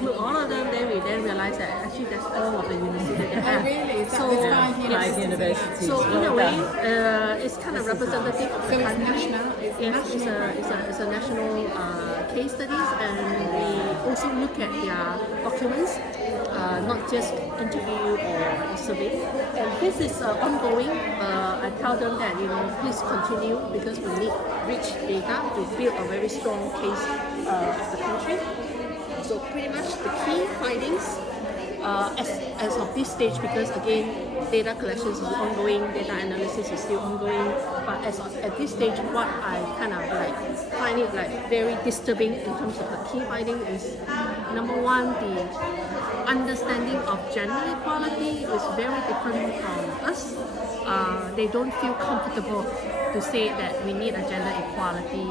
include all of them, then we realize that actually that's all of the universities that they have. Really? Is that So, with Five universities. so in a way, it's kind of representative of the it's country. national? It's It's a national case studies, and we also look at their documents, not just interview or survey. And this is ongoing. I tell them that please continue because we need rich data to build a very strong case of the country. So pretty much the key findings as of this stage, because again data collection is ongoing, data analysis is still ongoing, but at this stage what I kind of like find it like very disturbing in terms of the key finding is, number one, the understanding of gender equality is very different from us. They don't feel comfortable to say that we need a gender equality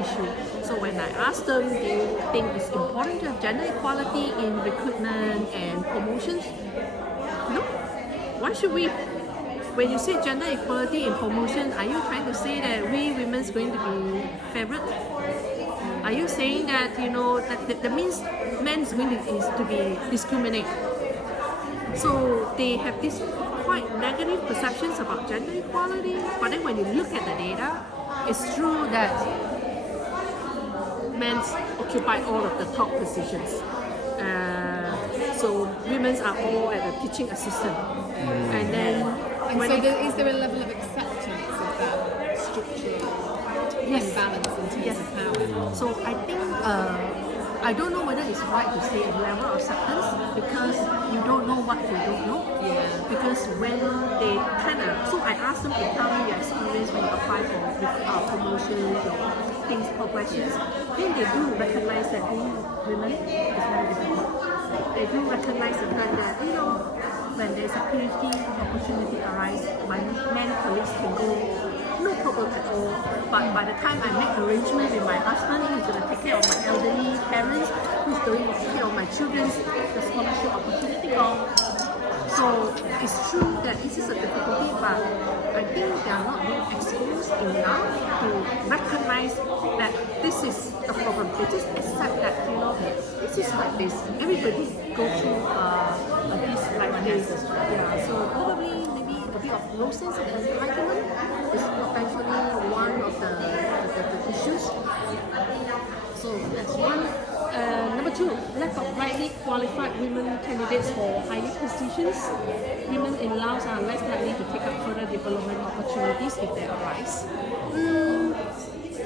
issue. So when I ask them, do you think it's important to have gender equality in recruitment and promotions? No. Why should we? When you say gender equality in promotion, are you trying to say that we women is going to be favored? Are you saying that that means men is going to be discriminated? So they have this quite negative perceptions about gender equality, but then when you look at the data, it's true that men occupy all of the top positions. So women are all at the teaching assistant, and then is there a level of acceptance of that structural imbalance in terms of power? So I think I don't know whether it's right to say a level of acceptance, because you don't know what you don't know. Yeah. Because when they so I asked them to tell me their experience when you apply for promotions or things, progressions, then they do recognize that being women is very difficult. They do recognize the fact that when there's a PhD opportunity arise, my men colleagues can go, no problem at all. But by the time I make arrangements with my husband, who's going to take care of my elderly parents, who's going to take care of my children, the scholarship opportunity gone. So it's true that this is a difficulty, but I think they are not being exposed enough to recognize that this is a problem. They just accept that this is like this. Everybody go through this like this. Yeah. So probably maybe a bit of low sense of entitlement is potentially one of the issues. So that's one. Number two, lack of rightly qualified women candidates for higher positions. Women in Laos are less likely to take up further development opportunities if they arise.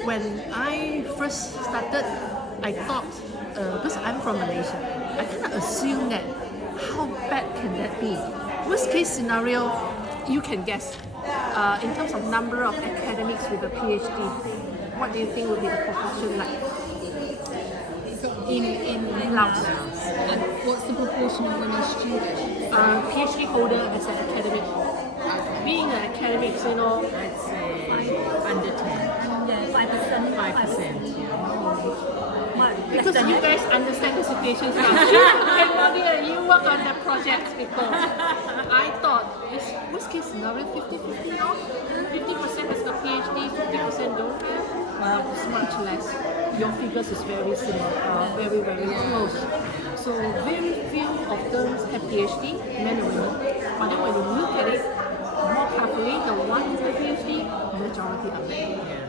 When I first started, I thought, because I'm from Malaysia, I kind of assumed that how bad can that be? Worst case scenario, you can guess. In terms of number of academics with a PhD, what do you think would be the proportion like? In Laos. And what's the proportion of women students? PhD holder as an academic. Being an academic, I'd say under 10. Yeah, 5%. 5%. because you guys understand the situation now. You work on the projects before. I thought it's worst case scenario 50-50 now. 50% has a PhD, 50% don't have. It's much less. Your figures is very similar, very, very close. So very few of them have PhD, men and women. But then when you look at it more carefully, the one with the PhD, majority are men.